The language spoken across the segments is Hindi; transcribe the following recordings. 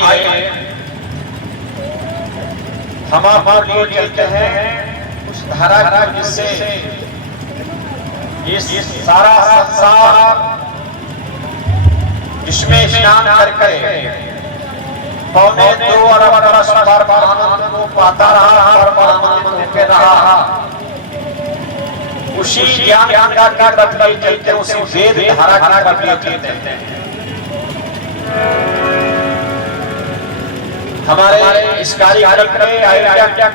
आइए हम आप लिए चलते हैं उस धारा की जिससे ये सारा संसार इसमें स्नान करके 2.25 अरब वर्ष परमानंद को पाता रहा, परमानंद के रहा। उसी ज्ञान का तरफ ले चलते, उसी वेद धारा की तरफ ले चलते हैं। हमारे इस कार्यक्रम में आयोजक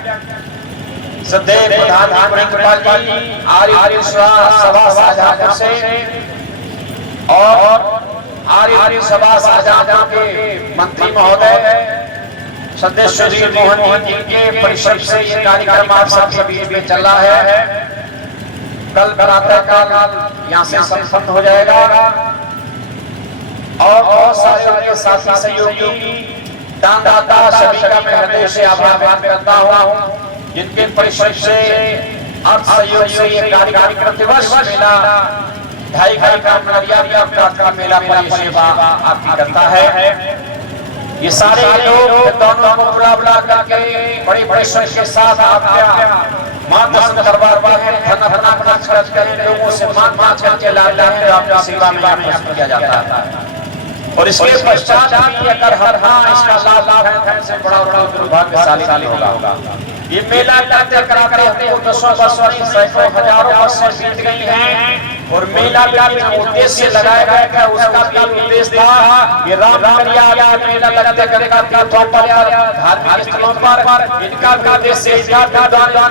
सदैव प्रधान जी आर्य सभा शाहजहांपुर से और आर्य सभा शाहजहांपुर के मंत्री महोदय सदैव श्री मोहन जी के परिषद से ये कार्यक्रम आप सबके बीच में चल रहा है। कल प्रातःकाल यहाँ से संपन्न हो जाएगा और बहुत सारे उनके साथी सहयोगी दानदाता सभी का मैं हृदय से आभार व्यक्त करता हूँ, जिनके परिश्रम से अर्थ सहयोग से ये कार्यक्रम दिवस मेला 2.5 मेला परिसेवा आपकी करता है। ये सारे लोग दोनों को बुला करके बड़े परिश्रम के साथ आपका मां दर्शन दरबार में धन खर्च करके लोगों से मान करके लाते हैं, आपकी सेवा में हमें किया जाता है। और इसके पश्चात भी अगर हर इसका लाभ है से बड़ा दुर्भाग्यशाली होगा। ये मेला कराते हो 10 वर्षों नहीं, सैकड़ों हजारों वर्ष बीत गई हैं और मेला का उद्देश्य लगाया गया था, उसका भी उद्देश्य था ये रामनगरिया मेला लगते तीर्थों पर धार्मिक स्थलों पर इनका भी उद्देश्य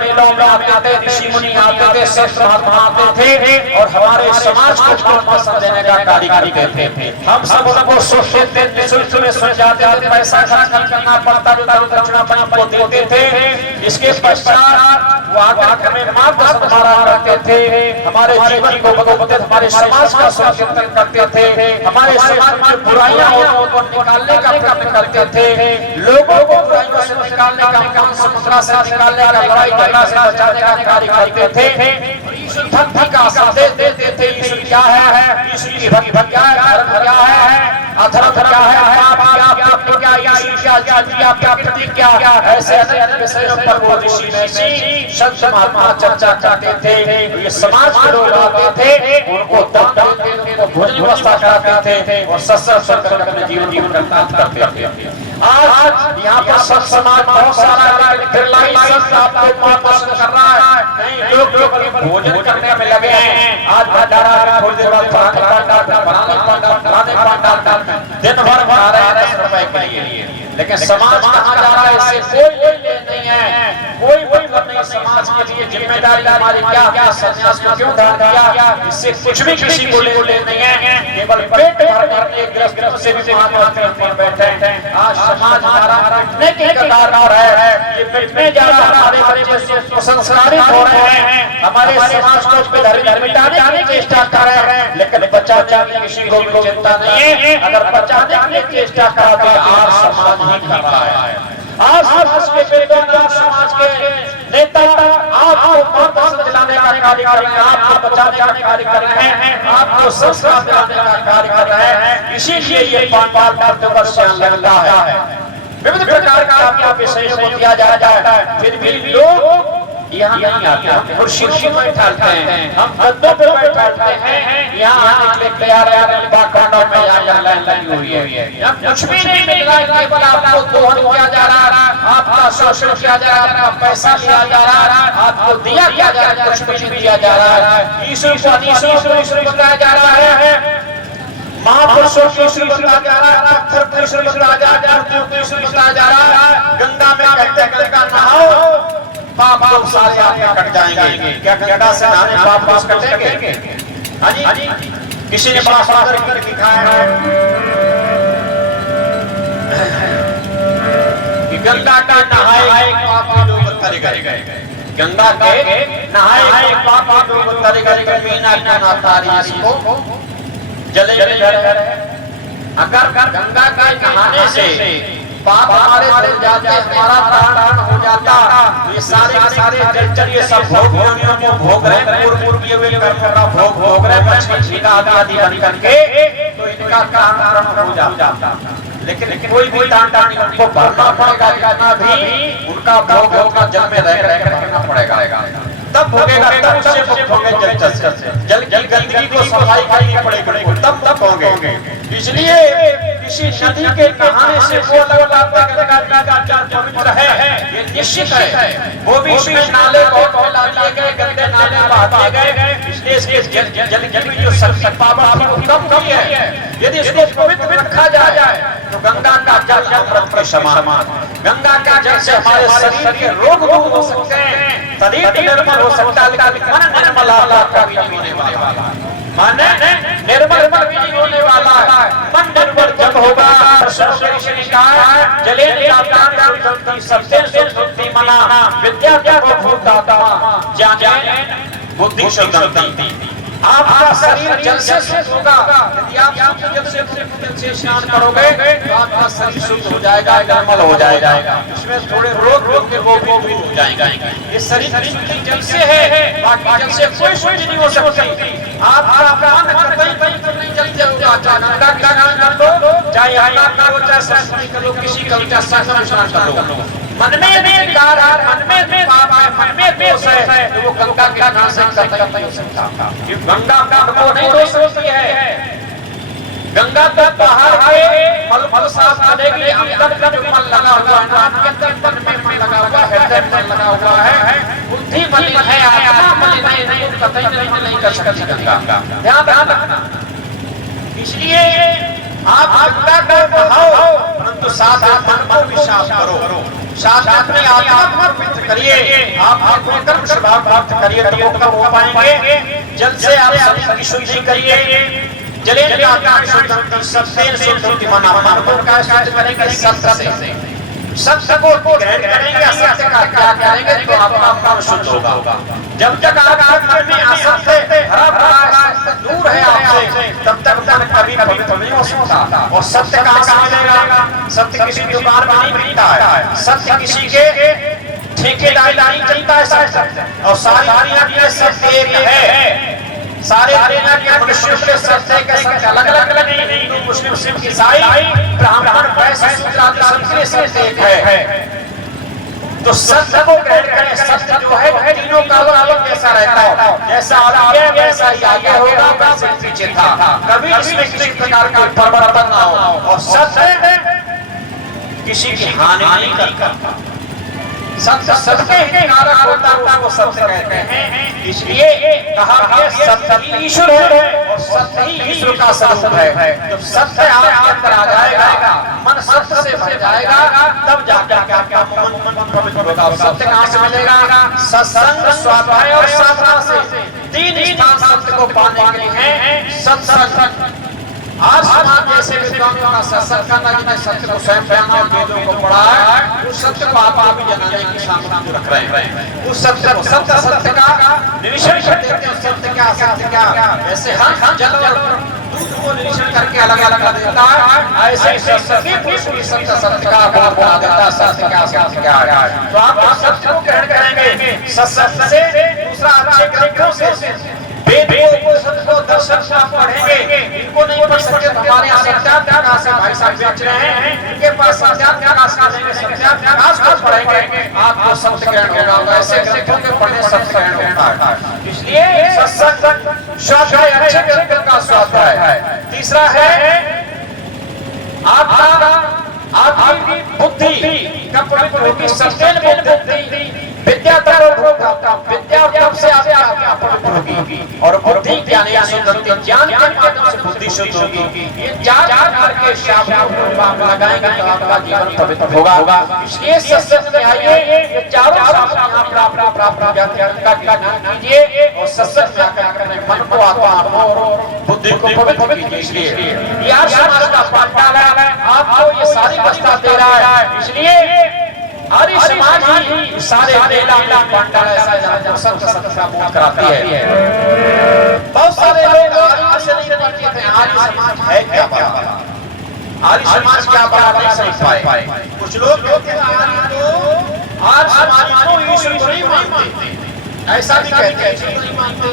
मेलों में आते थे, ऋषि मुनि आते थे, श्रेष्ठ महात्मा आते थे और हमारे समाज को पसंद देने का कार्य करते थे। हम सबको सोचते थे, निःशुल्क में सुन जाते थे, पैसा खर्च करना पड़ता था, दक्षिणा को देते थे। इसके पश्चात वो आकर हमें मार्गदर्शन हमारा करते थे, हमारे जीवन को बदलते, हमारे समाज का संरक्षण करते थे, हमारे समाज में बुराइयां को निकालने का प्रयत्न करते थे, लोगों को बुराइयों से निकालने का, काम समुद्र से निकालने का, लड़ाई झगड़ा से बचाने का कार्य करते थे। भक्ति का संदेश देते थे, ईश्वर क्या है, ईश्वर की भक्ति क्या है, धर्म क्या है, अधर्म क्या है, पाप क्या, पुण्य क्या, ईश्वर क्या, जाति क्या, प्रतीक क्या, ऐसे अनेक विषयों पर वो ऋषि महर्षि संत महात्मा चर्चा करते थे। ये समाज के लोग आते थे, उनको दान देते थे, उनको भोजन व्यवस्था कराते थे और सत्संग करके अपने जीवन करते थे। आज यहाँ पर सब समाज बहुत सारा आपको मार्गदर्शन कर रहा है, नहीं लोग भोजन करने में लगे हैं। आज भंडारा थोड़ी देर बाद दिन भर बना रहे हैं 10 रुपए के लिए, लेकिन समाज कहाँ जा रहा है, इससे कोई लेन नहीं है, कोई मतलब नहीं। समाज के लिए जिम्मेदारी हमारी क्या, संन्यास को क्यों धारण किया, इससे कुछ भी किसी को लेन नहीं है, केवल पेट भरने के लिए ग्रस्त से भी महात्मा बैठे हैं। आज समाज हमारा मिटने के कगार पर है, ये मिटने जा रहा है, हमारे बच्चे संस्कारित हो रहे हैं, हमारे समाज को मिटाने की चेष्टा कर रहे हैं, लेकिन बचाने की किसी को भी चिंता नहीं है। अगर बचाने की चेष्टा करा तो आज समाज ही कर रहा है। आज समाज के बेटों, समाज के नेता आपको मार्गदर्शन दिलाने का कार्य कर रहे हैं, आपको बचाने का कार्य कर रहे हैं, आपको संस्कार दिलाने का कार्य कर रहे हैं। इसीलिए ये 5 दिवस लगता है, विविध प्रकार का आपका विषय को दिया जाता है, फिर भी लोग यहाँ नहीं आते, कुर्सियों में बैठते हैं, हम गद्दों पे बैठते हैं, यहाँ आने के लिए तैयार है, बाकायदा में यहाँ लाइन लगी हुई है। कुछ भी नहीं मिल रहा है, केवल आपको दोहन किया जा रहा है, आपका शोषण किया जा रहा है, आपका पैसा लिया जा रहा है, आपको दिया जा रहा है, कुछ भी नहीं दिया जा रहा है। ईश्वर को बताया जा रहा है, महापुरुषों को ईश्वर बताया जा रहा है, पत्थर को ईश्वर बताया जा रहा है, मूर्तियों को ईश्वर बताया जा रहा है। गंगा में कहते गंगा नहाओ, पाप सारे आपके कट जाएंगे। क्या गंगा से नहाने पाप कटेंगे? हाँ जी, किसी ने बड़ा सागर कर दिखाया है कि गंगा का नहाए पाप लोग तरे गए, गंगा के नहाए पाप लोग तरे गए, बिना ना तारी इसको जले अगर गंगा का नहाने से पाप हमारे जल जाते, हमारा प्राण हो जाता, ये सारे जलचर ये सब भोगियों को भोग रहे हैं, पूर्व किए हुए कर्मों का भोग रहे हैं, मछली का आदि बन करके, तो इनका कारण हो जाता। लेकिन कोई भी दान उनको भरना पड़ेगा, जितना भी उनका भोग होगा जल में रह करना पड़ेगा, तब भोगेगा, तब उससे मुक्त होंगे जल की गंदगी को सफाई करनी पड़ेगी, तब होंगे। इसलिए किसी नदी के नहाने से वो पवित्र है, ये निश्चित है। वो भी इसमें नाले बहुत फैला दिए गए, गंदे नाले बहा दिए गए, इसलिए जल की जो शक्ति पावर थी वो कम हुई है। यदि इसको पवित्र रखा जाए तो गंगा का जल अमृत के समान, गंगा का जल से हमारे शरीर के रोग दूर हो सकते हैं, शरीर निर्मल हो सकता है, लेकिन मन निर्मल कभी नहीं होने वाला। मन निर्मल कभी नहीं होने वाला। मन निर्मल जब होगा, जले सबसे मना विद्या को भूतात्मा जाने बुद्धि शब्द। आपका शरीर जल से शुद्ध होगा। यदि आप जल से स्नान करोगे तो आपका शरीर शुद्ध हो जाएगा, निर्मल हो जाएगा, इसमें थोड़े रोग के वो भी दूर हो जाएगा। ये शरीर की शुद्धि जल से है, बाकी जल से कोई शुद्धि नहीं हो सकती। आपका मन कहीं नहीं जलते होगा, गंगा का स्नान कर लो, चाहे अल्लाह का हो, चाहे सरस्वती कर लो, किसी का चाहे सागर स्नान कर लो। मन में विकार है, मन में पाप है, मन में दोष है, तो वो गंगा के स्नान से कतई नहीं हो सकता। गंगा को नहीं रोक सकती है। गंगा तो बाहर के मल साफ करेगी, अंदर का जो मन लगा हुआ है, आपके अंदर मन में मन लगा हुआ है, हृदय में लगा हुआ है, बुद्धि मलिन है, आत्मा मलिन है, नहीं कतई नहीं कर सकती गंगा। ध्यान रखना। इसलिए आप गंगा को बहाओ, परंतु साथ मन भी साफ करो, साथ अपने आत्मा को पवित्र करिए, आप अपने कर्म स्वभाव प्राप्त करिए, तो वो कब हो पाएंगे? जल से आप शरीर की शुद्धि करिए, जले सबसे शुद्धि मना मन को शुद्ध करेंगे, सत्य को ग्रहण करेंगे, असत्य का त्याग करेंगे, तो आपका कर्म शुद्ध होगा। जब तक आपके मन में असत्य हरा भरा दूर है आपसे, तब तक मन कभी पवित्र नहीं हो सकता। और सत्य कहाँ से मिलेगा? सत्य किसी दुकान में नहीं मिलता है, सत्य किसी के ठेकेदारी नहीं चलता है सत्य। और सारी दुनिया के सत्य एक है, सारे दुनिया के मनुष्यों के सत्य के सत्य अलग अलग नहीं, हिंदू मुस्लिम सिख ईसाई ब्राह्मण वैश्य शूद्र आदि सबके सत्य एक है। तो सत्य को ग्रहण करें। सत्य जो है तीनों का अलग जैसा रहता है, जैसा आगे वैसा ही आगे होगा, वैसे पीछे था, कभी इसमें किसी प्रकार का परिवर्तन ना हो। और सत्य किसी की हानि नहीं करता, सत्य सबके हितकारक होता है, वो सत्य कहते हैं। इसलिए कहा कि सत्य ही ईश्वर है और सत्य ही ईश्वर का स्वरूप है। जब सत्य आपके अंदर आ जाएगा, मन सत्य से भर जाएगा, तब जाकर आपका मन पवित्र होगा। सत्य कहाँ से मिलेगा? सत्संग, स्वाध्याय और साधना से। तीन स्थान सत्य को पाने के लिए हैं। सत्संग, आज समाज जैसे विद्वानों का सत्संग करना, जिन्हें सत्य को स्वयं पहना और वेदों को पढ़ा है, उस सत्य को आप भी जनाने की सामर्थ्य रख रहे हैं। उस सत्य को सत्य का निरीक्षण करते हैं। सत्य क्या, सत्य क्या, ऐसे हम जल और दूध को निरीक्षण करके अलग अलग देता है, ऐसे सत्य का अभाव बना देता है। सत्य क्या, सत्य क्या है। तो आप सत्य को ग्रहण करेंगे सत्य से। दूसरा, अच्छे ग्रंथों से वेद को दर्शन से आप पढ़ेंगे। इनको नहीं पढ़ सकते तो हमारे यहाँ सत्याप्रकाश भाई साहब बेच रहे हैं, इनके पास सत्याप्रकाश का देंगे, सत्याप्रकाश को पढ़ेंगे, आपको सत्य ग्रहण होगा। ऐसे ग्रंथों के पढ़ने सत्य ग्रहण होता है। इसलिए सत्संग स्वाध्याय, अच्छे ग्रंथों का स्वाध्याय है। तीसरा है आपकी बुद्धि का पवित्र होगी, सस्टेनेबल बुद्धि। विद्या तब से आपका पवित्र होगी। और बुद्धि ज्ञान ज्ञान के माध्यम से बुद्धि शुद्ध होगी। ये चार प्रकार के शास्त्रों आप लगाएंगे तो आपका जीवन पवित्र होगा। इसलिए सत्संग में आइए, ये चारों शास्त्र आप प्राप्त कीजिए और सत्संग में आकर अपने मन को, आत्मा को और बुद्धि को पवित्र कीजिए। इसलिए यार समाज का पाठशाला है, आपको ये सारी व्यवस्था दे रहा है। इसलिए आर्य समाज ही सारे मेला पाठशाला ऐसा सत्य का बोध कराती है। बहुत सारे लोग आर्य से नहीं समझते थे आर्य समाज है क्या बात, आर्य समाज क्या बात नहीं समझ पाए। कुछ लोग आर्य समाज को ईश्वर को नहीं मानते, ऐसा भी कहते हैं ईश्वर को नहीं मानते,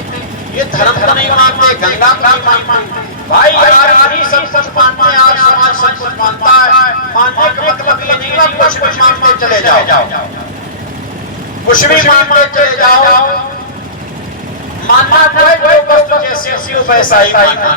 ये धर्म को नहीं मानते, गंगा को नहीं मानते। भाई आज ही सब कुछ मानते हैं, आज समाज सब कुछ मानता है। मानने का मतलब ये नहीं कि कुछ भी मानते चले जाओ, कुछ भी मानते चले जाओ। मानना तो है जो वस्तु जैसी वैसा ही मानना।